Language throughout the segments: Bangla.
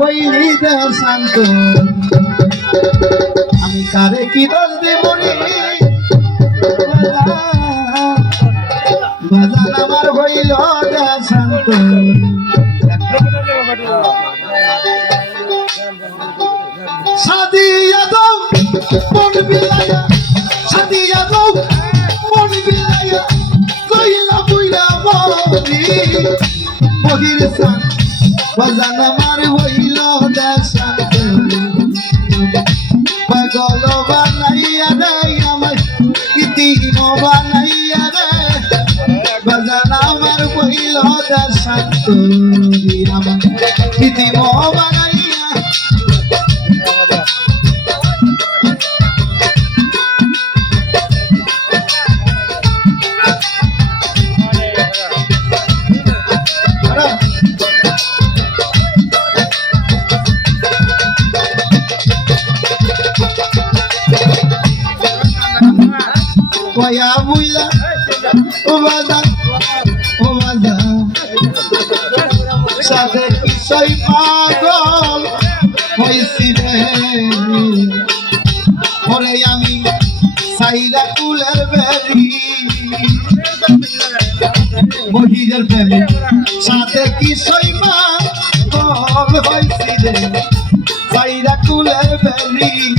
হইলি শান্ত আমি কারে কি দোষ দেব রে বাজান আমার হইল শান্ত সাদিয়া দাও মন বিলায়া সাদিয়া দাও মন বিলায়া কইলা বুইলা মরি মহির সান বাজান আমার হইল শান্ত পাগল বানাইয়া রে আমার ইতিম বানাইয়া রে বাজান আমার হইল শান্ত আমার ইতিম বানাইয়া Waya buila, obaza, sabe que soy pago, hoy si ve, por ella mi, saída cooler berry, voy del berry, sabe que soy pago, hoy si ve, saída cooler berry.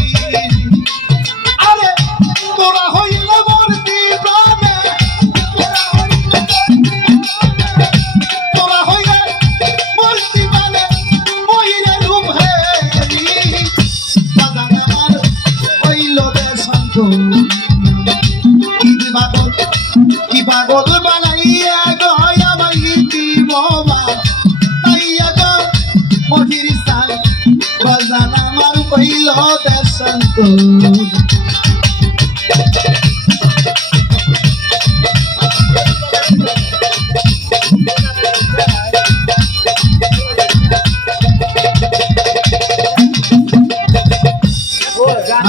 কি পাগল বানাইয়া গয়া মাইতি বাবা তাইয়া গো মহির সাল বাজান আমার কইল শান্ত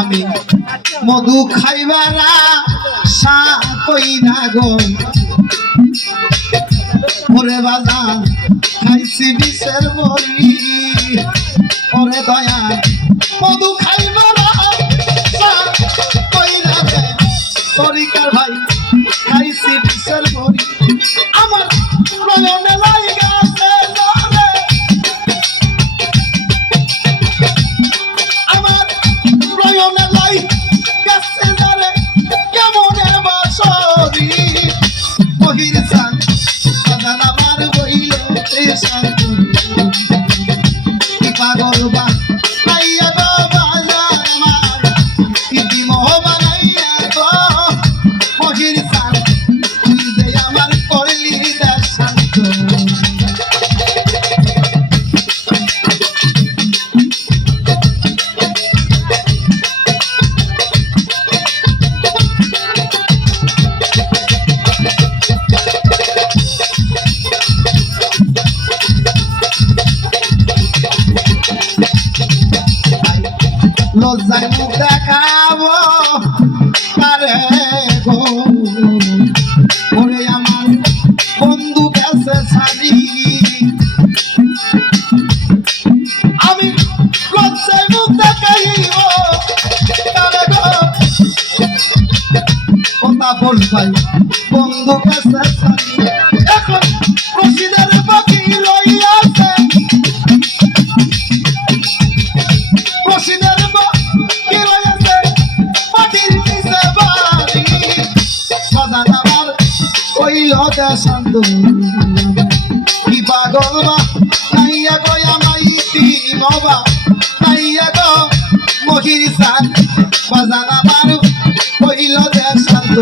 আমি মধু খাইবারা সা কইরা গো ওরে বাজান খাইছি বিষের বড়ি ওরে দয়া মধু খাইবারা সা কইরা রে তরিকার ভাই খাইছি বিষের বড়ি আমার প্রয়োজনে লাইগা আছে জানে আমার প্রয়োজনে লাইগা আছে জানে কেমনে বাসরি মহির সান বাজান আমার বইল শান্ত কি পাগল বা নাইয়া গো বাজান আমার ইতিম বানাইয়া গো মহির সান তুই যে আমার করলি শান্ত লজ্জায় মুখ দেখাবো পারে গো ওরে আমার বন্ধু গেছে ছাড়ি আমি লজ্জায় মুখ দেখাইব পারে গো কথা বলবাই বন্ধু গেছে ছাড়ি এখন রশিদের বাকি রইয়াছে রশিদের শান্ত কি পাগল মা নাইয়া গো আমাইতি বাবা নাইয়া গো মহির সান বাজান আমার হইল শান্ত